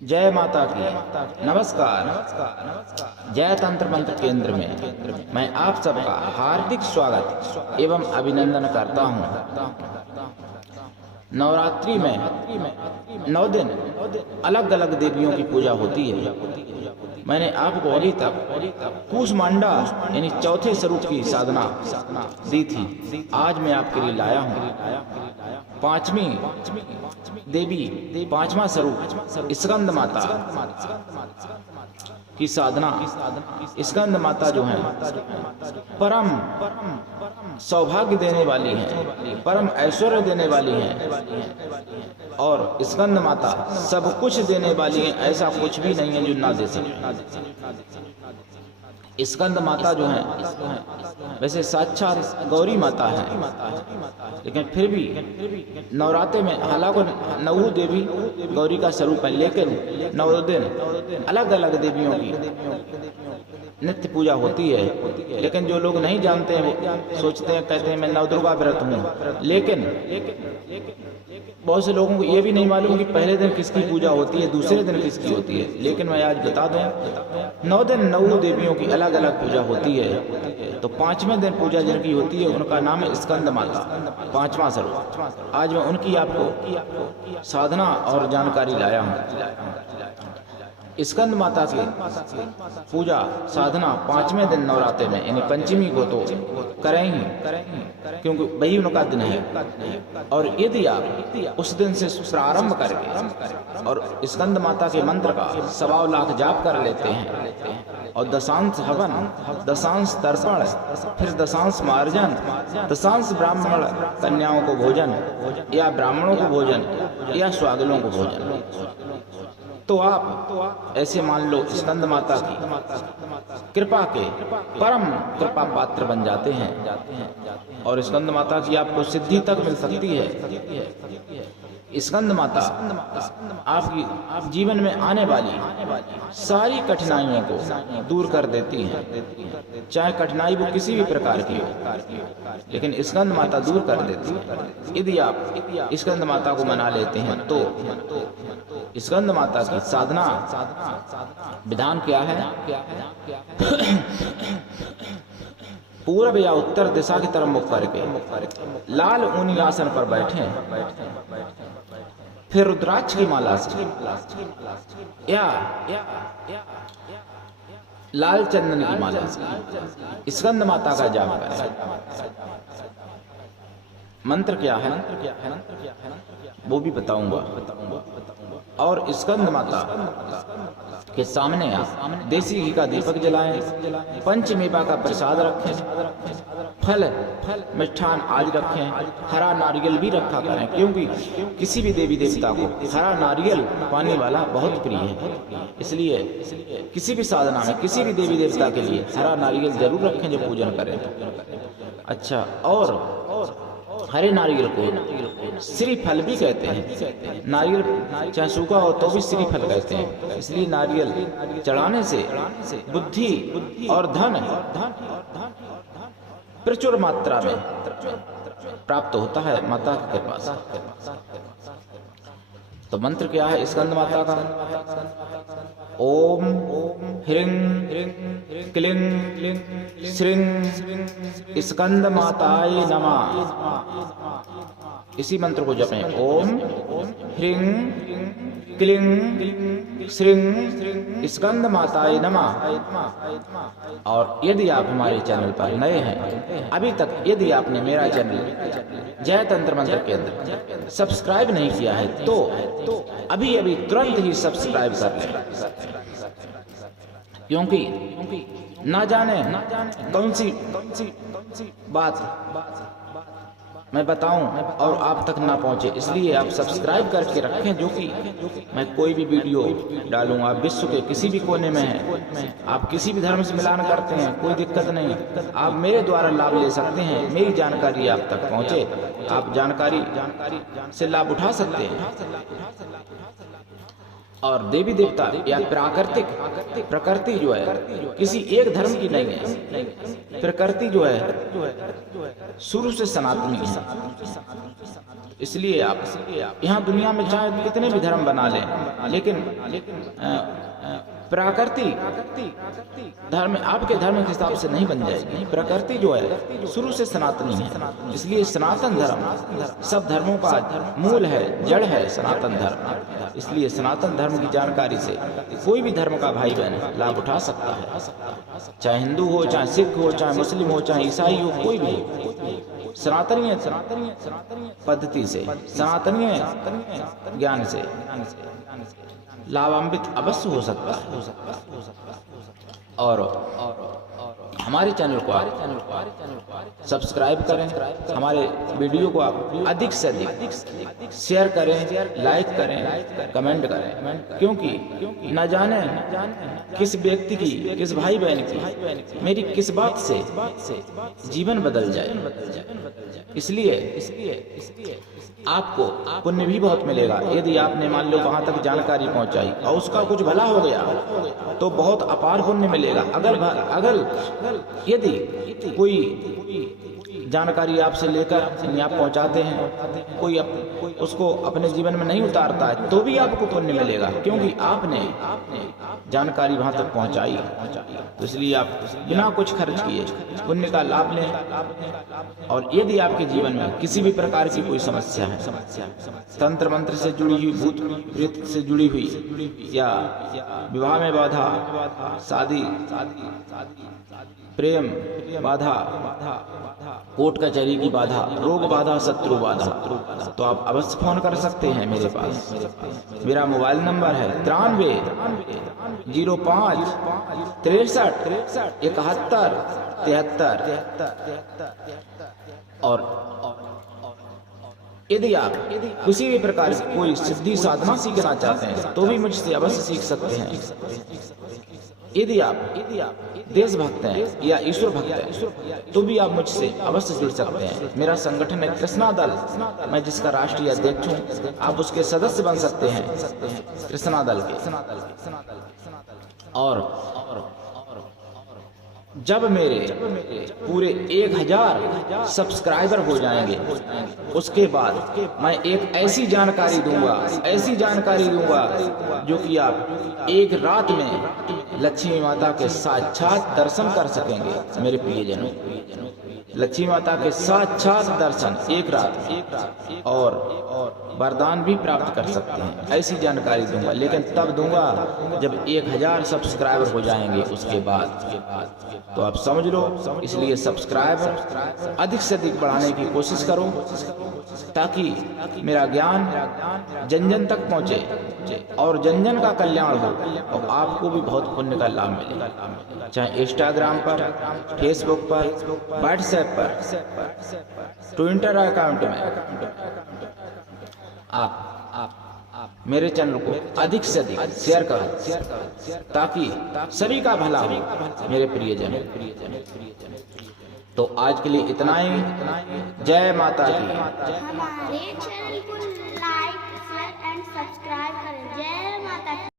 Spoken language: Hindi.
जय माता की। नमस्कार। जय तंत्र मंत्र केंद्र में मैं आप सबका हार्दिक स्वागत एवं अभिनंदन करता हूँ। नवरात्रि में 9 दिन अलग अलग देवियों की पूजा होती है। मैंने आपको अभी तक कूष्मांडा यानी चौथे स्वरूप की साधना दी थी। आज मैं आपके लिए लाया हूँ पांचवी देवी, पांचवा स्वरूप स्कंद माता की साधना। स्कंद माता जो है परम सौभाग्य देने वाली है, परम ऐश्वर्य देने वाली है और स्कंद माता सब कुछ देने वाली है। ऐसा कुछ भी नहीं है जो ना दे सके। स्कंद माता जो है वैसे साक्षात गौरी माता है, लेकिन फिर भी नवरात्रे में हालांकि 9 देवी गौरी का स्वरूप है, लेकिन 9 दिन अलग अलग देवियों की नित्य पूजा होती है। लेकिन जो लोग नहीं जानते हैं वो सोचते हैं, कहते हैं मैं नवदुर्गा व्रत हूँ, लेकिन बहुत से लोगों को ये भी नहीं मालूम कि पहले दिन किसकी पूजा होती है, दूसरे दिन किसकी होती है। लेकिन मैं आज बता दूं 9 दिन 9 देवियों की अलग अलग पूजा होती है। तो 5वें दिन पूजा जिनकी होती है उनका नाम है स्कंद माता, 5वां स्वरूप। आज मैं उनकी आपको साधना और जानकारी लाया हूँ। स्कंद माता की पूजा साधना 5वें दिन नवरात्रे में यानी पंचमी को तो करें ही, क्योंकि वही उनका दिन है। और यदि आप उस दिन से प्रारंभ करके और स्कंद माता के मंत्र का 1.25 लाख जाप कर लेते हैं और दशांश हवन, दशांश तर्पण, फिर दशांश मार्जन, दशांश ब्राह्मण कन्याओं को भोजन या ब्राह्मणों को भोजन या स्वागलों को भोजन, तो आप ऐसे मान लो स्कंद माता की कृपा के परम कृपा पात्र बन जाते हैं और स्कंद माता की आपको सिद्धि तक मिल सकती है। स्कंद माता आपकी जीवन में आने वाली सारी कठिनाइयों को दूर कर देती है, चाहे कठिनाई वो किसी भी प्रकार की हो, लेकिन स्कंद माता दूर कर देती है। यदि आप स्कंद माता को मना लेते हैं तो स्कंद माता की साधना विधान क्या है? पूर्व या उत्तर दिशा की तरफ मुख करके लाल ऊनी आसन पर बैठे, फिर रुद्राक्ष की माला से या लाल चंदन की माला से स्कंद माता का जाप करें। मंत्र क्या है वो भी बताऊंगा। और स्कंद माता के सामने आप देसी घी का दीपक जलाएं, पंचमेवा का प्रसाद रखें, फल मिष्ठान आदि रखें, हरा नारियल भी रखा करें, क्योंकि किसी भी देवी देवता को हरा नारियल पाने वाला बहुत प्रिय है। इसलिए किसी भी साधना में किसी भी देवी देवता के लिए हरा नारियल जरूर रखें जब पूजन करें। अच्छा, और हरे नारियल को श्रीफल भी कहते हैं। नारियल चाहे सूखा हो तो भी श्रीफल कहते हैं। इसलिए नारियल चढ़ाने से बुद्धि और धन प्रचुर मात्रा में प्राप्त होता है माता की कृपा से। तो मंत्र क्या है स्कंद माता का? ओम ह्रीं क्लीं श्रीं स्कंद माताय नमः। इसी मंत्र को जपें, ओम ह्रीं क्लीं श्रीं स्कंद माताय नमः। और यदि आप हमारे चैनल पर नए हैं, अभी तक यदि आपने मेरा चैनल जय तंत्र मंत्र केंद्र सब्सक्राइब नहीं किया है तो अभी अभी तुरंत ही सब्सक्राइब कर लें, क्योंकि ना जाने कौन सी बात मैं बताऊं और आप तक ना पहुंचे, इसलिए आप सब्सक्राइब करके रखें। जो कि मैं कोई भी वीडियो डालूं, आप विश्व के किसी भी कोने में हैं, आप किसी भी धर्म से मिलान करते हैं, कोई दिक्कत नहीं, आप मेरे द्वारा लाभ ले सकते हैं। मेरी जानकारी आप तक पहुंचे, आप जानकारी से लाभ उठा सकते हैं। और देवी देवता या प्राकृतिक प्रकृति जो है किसी एक धर्म की नहीं है। प्रकृति जो है शुरू से सनातनी है। इसलिए आप यहाँ दुनिया में चाहे कितने भी धर्म बना लें, लेकिन प्रकृति धर्म आपके धर्म के हिसाब से नहीं बन जाएगी। प्रकृति जो है शुरू से सनातनी है, इसलिए सनातन धर्म सब धर्मों का मूल है, जड़ है सनातन धर्म। इसलिए सनातन धर्म की जानकारी से कोई भी धर्म का भाई बहन लाभ उठा सकता है, चाहे हिंदू हो, चाहे सिख हो, चाहे मुस्लिम हो, चाहे ईसाई हो, कोई भी हो। सनातनीय पद्धति से, सनातनीय ज्ञान से लाभान्वित अवश्य हो सकता है। और हमारे चैनल को आप सब्सक्राइब करें, हमारे वीडियो को आप अधिक से अधिक शेयर करें, लाइक करें, कमेंट करें, क्योंकि न जाने किस व्यक्ति की, किस भाई बहन की मेरी किस बात से जीवन बदल जाए। इसलिए आपको पुण्य भी बहुत मिलेगा यदि आपने मान लो वहां तक जानकारी पहुंचाई और उसका कुछ भला हो गया तो बहुत अपार पुण्य मिलेगा। अगर यदि कोई जानकारी आपसे लेकर आप पहुंचाते हैं, कोई उसको अपने जीवन में नहीं उतारता है, तो भी आपको पुण्य मिलेगा, क्योंकि आपने जानकारी वहां तक पहुंचाई। तो इसलिए आप बिना कुछ खर्च किए पुण्य का लाभ लें। और यदि आपके जीवन में किसी भी प्रकार की कोई समस्या है, तंत्र मंत्र से जुड़ी हुई, भूत प्रेत से जुड़ी हुई, या विवाह में बाधा, शादी, प्रेम बाधा, कोर्ट कचहरी की बाधा, रोग बाधा, शत्रु बाधा, तो आप अवश्य फोन कर सकते हैं मेरे पास। मेरा मोबाइल नंबर है 93 05 63 71 73। और यदि आप किसी भी प्रकार की कोई सिद्धि साधना सीखना चाहते हैं तो भी मुझसे अवश्य सीख सकते हैं। यदि आप देशभक्त हैं या ईश्वर भक्त हैं तो भी आप मुझसे अवश्य जुड़ सकते हैं। मेरा संगठन है कृष्णा दल, मैं जिसका राष्ट्रीय अध्यक्ष हूँ, आप उसके सदस्य बन सकते हैं कृष्णा दल के। और जब मेरे पूरे 1000 सब्सक्राइबर हो जाएंगे, उसके बाद मैं एक ऐसी जानकारी दूंगा जो कि आप एक रात में लक्ष्मी माता के साक्षात दर्शन कर सकेंगे। मेरे प्रियजनों, लक्ष्मी माता के साक्षात दर्शन एक रात और वरदान भी प्राप्त कर सकते हैं। ऐसी जानकारी दूंगा, लेकिन तब दूंगा जब 1000 सब्सक्राइबर हो जाएंगे, उसके बाद तो आप समझ लो। इसलिए सब्सक्राइबर अधिक से अधिक बढ़ाने की कोशिश करो ताकि मेरा ज्ञान जन जन तक पहुंचे और जन जन का कल्याण हो और आपको भी बहुत पुण्य का लाभ मिले। चाहे इंस्टाग्राम पर, फेसबुक पर, व्हाट्सएप पर, ट्विटर अकाउंट में आप मेरे चैनल को अधिक से अधिक शेयर करें ताकि सभी का भला हो मेरे प्रियजन। तो आज के लिए इतना ही। जय माता की। हमारे चैनल को लाइक, शेयर एंड सब्सक्राइब करें। जय माता की।